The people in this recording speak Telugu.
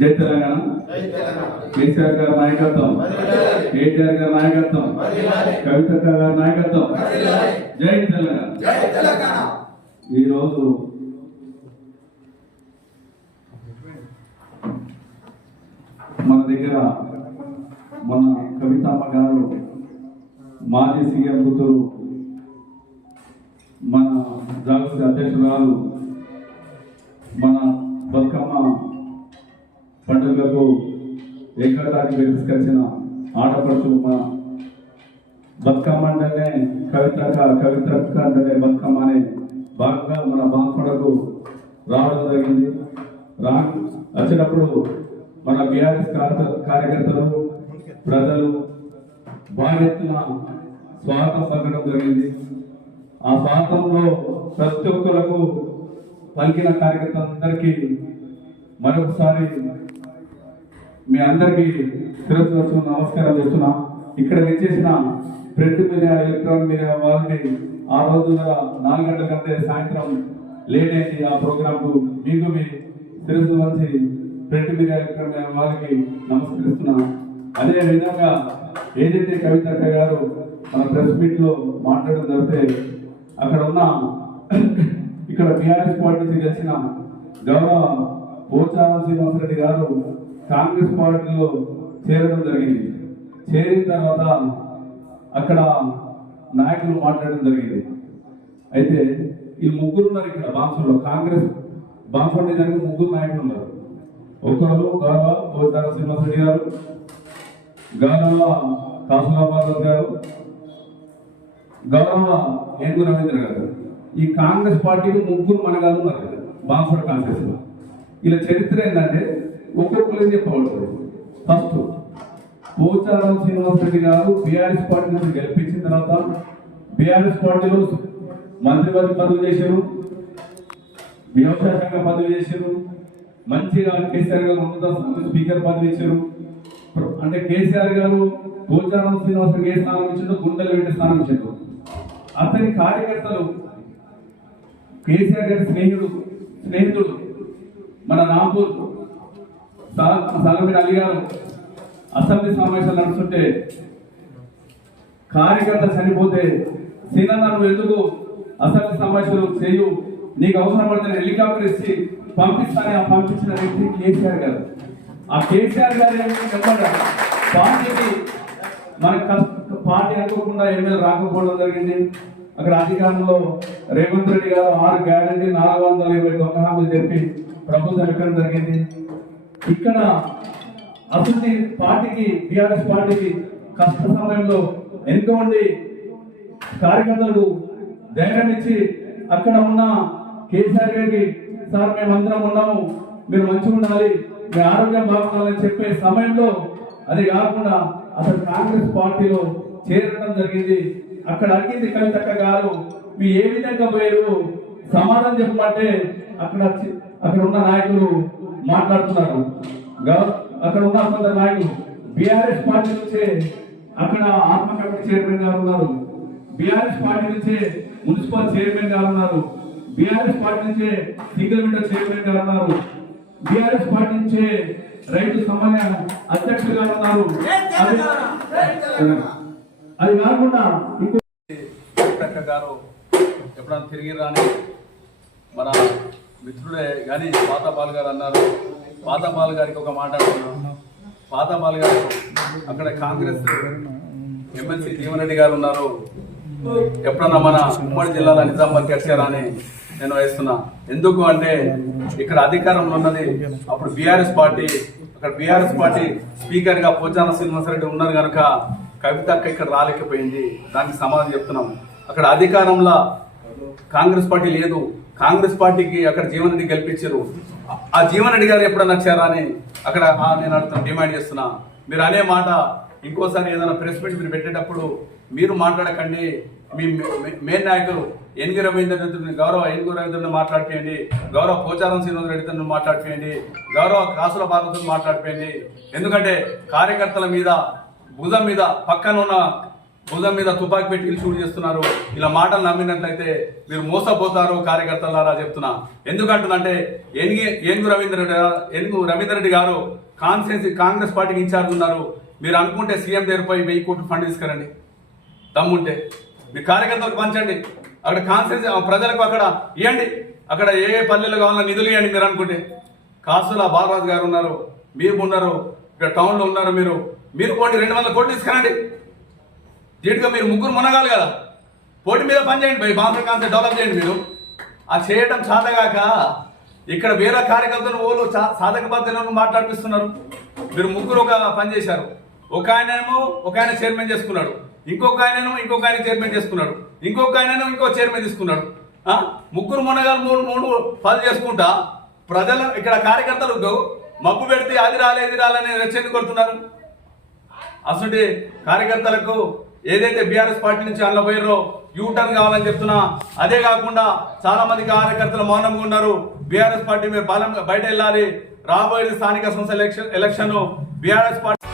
జై తెలంగాణ. కేసీఆర్ గారి నాయకత్వం. కేటీఆర్ గారి నాయకత్వం. కవితక్క గారి నాయకత్వం. జై తెలంగాణ. ఈరోజు మన దగ్గర మన కవితమ్మ గారు మాజీ సీఎం కూతురు మన జాగృతి అధ్యక్షురాలు మన బతుకమ్మ పండుగలకు ఏకతాటి తీసుకొచ్చిన ఆడపడుచు మన బతుకమ్మ అంటేనే కవితక కవితక్క అంటేనే బతుకమ్మ అనే భాగంగా మన బాన్పడకు రావడం జరిగింది. రా వచ్చినప్పుడు మన బీఆర్ఎస్ కార్యకర్తలు ప్రజలు భారీ ఎత్తున స్వాగతం పలకడం జరిగింది. ఆ స్వాగతంలో ప్రతి ఒక్కరకు పలికిన కార్యకర్తలందరికీ మరొకసారి మీ అందరికీ శిరస్సు నమస్కారం చేస్తున్నా. ఇక్కడ వచ్చేసిన ప్రింట్ మీడియా ఎలక్ట్రానిక్ మీడియా వాళ్ళని ఆ రోజు నాలుగు గంటల కంటే సాయంత్రం లేట్ అయింది ఆ ప్రోగ్రాంకు మీకు మీ శిరస్సు మంచి ప్రింట్ మీడియా ఎలక్ట్రానిక్ మీడియా వాళ్ళకి నమస్కరిస్తున్నాను అదే విధంగా ఏదైతే కవిత గారు మన ప్రెస్ మీట్లో మాట్లాడడం జరిగితే అక్కడ ఉన్న ఇక్కడ బీఆర్ఎస్ పార్టీ నుంచి గెలిచిన గౌరవ పోచారం శ్రీనివాసరెడ్డి గారు కాంగ్రెస్ పార్టీలో చేరడం జరిగింది. చేరిన తర్వాత అక్కడ నాయకులు మాట్లాడడం జరిగింది. అయితే ఈ ముగ్గురు ఉన్నారు ఇక్కడ బాన్సులో కాంగ్రెస్ బాన్సులో నిజానికి ముగ్గురు నాయకులు ఉన్నారు. ఒకరు గౌరవ పోచారం శ్రీనివాసరెడ్డి గారు గౌరవ కాసులాబాద్ గారు గౌరవ ఏనుగు రవీంద్ర గారు. ఈ కాంగ్రెస్ పార్టీకి ముగ్గురు మనగారు ఉన్నారు కదా కాంగ్రెస్లో. కాంగ్రెస్ ఇలా చరిత్ర ఏంటంటే ఒక్కొక్కరు చెప్పబడుతుంది first Pocharam Srinivas Reddy garu BRS party నుంచి గెలిపించిన తర్వాత బీఆర్ఎస్ పార్టీలో మంత్రివర్గ పదవి చేశారు. వ్యవసాయ శాఖ పదవి చేశారు. మంచిగా కేసీఆర్ గారు ఉన్నత స్పీకర్ పదవి ఇచ్చారు. అంటే కేసీఆర్ గారు పోచారం శ్రీనివాస్ రెడ్డి ఏ స్థానం ఇచ్చిందో గుండెలు పెట్టి స్థానం ఇచ్చారు అతని కార్యకర్తలు కేసీఆర్ గారి స్నేహితుడు స్నేహితుడు మన నాగపూర్ సలమిన్ అలీ గారు అసెంబ్లీ సమావేశాలు నడుస్తుంటే కార్యకర్త చనిపోతే సీనన్న నువ్వు ఎందుకు అసెంబ్లీ సమావేశాలు చేయు? నీకు అవసరం పడితే హెలికాప్టర్ ఇచ్చి పంపిస్తానే ఆ పంపించిన వ్యక్తి కేసీఆర్ గారు. ఆ కేసీఆర్ గారు ఏమంటే పార్టీకి మన పార్టీ అనుకోకుండా ఎమ్మెల్యే రాకపోవడం జరిగింది. అక్కడ అధికారంలో రేవంత్ రెడ్డి గారు ఆరు గ్యారంటీ నాలుగు వందల ఇరవై దొంగ హామీలు చెప్పి ప్రభుత్వం ఎక్కడం జరిగింది. ఇక్కడ అసలు పార్టీకి టిఆర్ఎస్ పార్టీకి కష్ట సమయంలో వెనుక ఉండి కార్యకర్తలకు ధైర్యం ఇచ్చి అక్కడ ఉన్న కేసీఆర్ గారికి సార్ మేమందరం ఉన్నాము మీరు మంచిగా ఉండాలి మీ ఆరోగ్యం బాగుండాలని చెప్పే సమయంలో అది కాకుండా అసలు కాంగ్రెస్ పార్టీలో చేరడం జరిగింది. అక్కడ అడిగింది కవితక్క గారు మీ ఏ విధంగా పోయారు? సమాధానం చెప్పమంటే అక్కడ చి- అక్కడ ఉన్న నాయకులు మాట్లాడుతున్నారు. అక్కడ ఉన్న కొందరు నాయకులు బీఆర్ఎస్ పార్టీ నుంచే అక్కడ ఆత్మ కమిటీ చైర్మన్ గారు ఉన్నారు. బీఆర్ఎస్ పార్టీ నుంచే మున్సిపల్ చైర్మన్ గారు ఉన్నారు. బీఆర్ఎస్ పార్టీ నుంచే సింగిల్ విండో చైర్మన్ గారు ఉన్నారు. బీఆర్ఎస్ పార్టీ నుంచే రైతు సమన్వయ అధ్యక్షులు గారు ఉన్నారు. అది- కాకుండా ఇంకో గారు ఎప్పుడన్నా తిరిగి రాని మన మిత్రుడే కానీ పాతపాల్ గారు అన్నారు. పాతపాల్ గారికి ఒక మాట పాతపాల్ గారు అక్కడ కాంగ్రెస్ ఎమ్మెల్సీ జీవన్రెడ్డి గారు ఉన్నారు. ఎప్పుడన్నా మన ఉమ్మడి జిల్లాలో నిజామాబాద్కి వచ్చారా అని నేను వేస్తున్నా ఎందుకు అంటే ఇక్కడ అధికారంలో ఉన్నది అప్పుడు బీఆర్ఎస్ పార్టీ. అక్కడ బీఆర్ఎస్ పార్టీ స్పీకర్గా పోచాన శ్రీనివాసరెడ్డి ఉన్నారు కనుక కవితక్క ఇక్కడ రాలేకపోయింది. దానికి సమాధానం చెప్తున్నాం. అక్కడ అధికారంలో కాంగ్రెస్ పార్టీ లేదు. కాంగ్రెస్ పార్టీకి అక్కడ జీవన్ రెడ్డి గెలిపించారు. ఆ జీవన్ రెడ్డి గారు ఎప్పుడన్నా వచ్చారా అని అక్కడ నేను అడుగుతాను డిమాండ్ చేస్తున్నా. మీరు అనే మాట ఇంకోసారి ఏదైనా ప్రెస్ మీట్ మీరు పెట్టేటప్పుడు మీరు మాట్లాడకండి. మీ మెయిన్ నాయకులు ఎన్గి రవీంద్ర రెడ్డి గౌరవ ఎన్గి రవీంద్రని మాట్లాడిపోయండి. గౌరవ పోచారం శ్రీనివాస రెడ్డితో మాట్లాడిపోయండి. గౌరవ కాసుల భారత్ మాట్లాడిపోయండి. ఎందుకంటే కార్యకర్తల మీద భుజం మీద పక్కన ఉన్న భుజం మీద తుపాకి పెట్టి షూట్ చేస్తున్నారు. ఇలా మాటలు నమ్మినట్లయితే మీరు మోసపోతారు కార్యకర్తలారా చెప్తున్నా. ఎందుకంటుందంటే ఎన్గి ఏనుగు రవీంద్ర రెడ్డి ఏనుగు రవీంద్ర రెడ్డి గారు కాన్స్టిట్యూన్సీ కాంగ్రెస్ పార్టీకి ఇన్ఛార్జ్ ఉన్నారు. మీరు అనుకుంటే సీఎం దగ్గరపై వెయ్యి కోట్లు ఫండ్ తీసుకురండి. దమ్ముంటే. మీ కార్యకర్తలకు పంచండి. అక్కడ కాన్స్టిట్యూన్సీ ప్రజలకు అక్కడ ఇవ్వండి అక్కడ ఏ ఏ పల్లెలు కావాలన్నా నిధులు ఇవ్వండి మీరు అనుకుంటే. కాసుల బాలరాజు గారు ఉన్నారు మీరు ఉన్నారు ఇక్కడ టౌన్లో ఉన్నారు మీరు. మీరు పోటీ రెండు వందల కోట్లు తీసుకురండి. దీటుగా మీరు ముగ్గురు మునగాలి కదా. పోటీ మీద పని చేయండి భయ్ బాంబర్ కాన్సెప్ట్ డెవలప్ చేయండి మీరు. ఆ చేయడం సాధగాక ఇక్కడ వేరే కార్యకర్తలు ఓళ్ళు సాధక బాధ్యతలను మాట్లాడిపిస్తున్నారు. మీరు ముగ్గురు ఒక పని చేశారు. ఒక ఆయనేమో ఒక ఆయన చైర్మన్ చేసుకున్నాడు. ఇంకొక ఆయనేమో ఇంకొక ఆయన చైర్మన్ చేసుకున్నాడు. ఇంకొక ఆయనేమో ఇంకో చైర్మన్ తీసుకున్నాడు. ముగ్గురు మునగాలు మూడు మూడు పనులు చేసుకుంటా ప్రజలు ఇక్కడ కార్యకర్తలు మబ్బు పెడితే అది రాలే ఇది రాలని రెచ్చెందుకు కొడుతున్నారు? అసలు కార్యకర్తలకు ఏదైతే బీఆర్ఎస్ పార్టీ నుంచి అందులో పోయారో యూ టర్న్ కావాలని చెప్తున్నా అదే కాకుండా చాలా మంది కార్యకర్తలు మౌనంగా ఉన్నారు. బీఆర్ఎస్ పార్టీ మీరు బలం బయట వెళ్ళాలి. రాబోయేది స్థానిక సంస్థ ఎలక్షన్ ఎలక్షన్ బీఆర్ఎస్ పార్టీ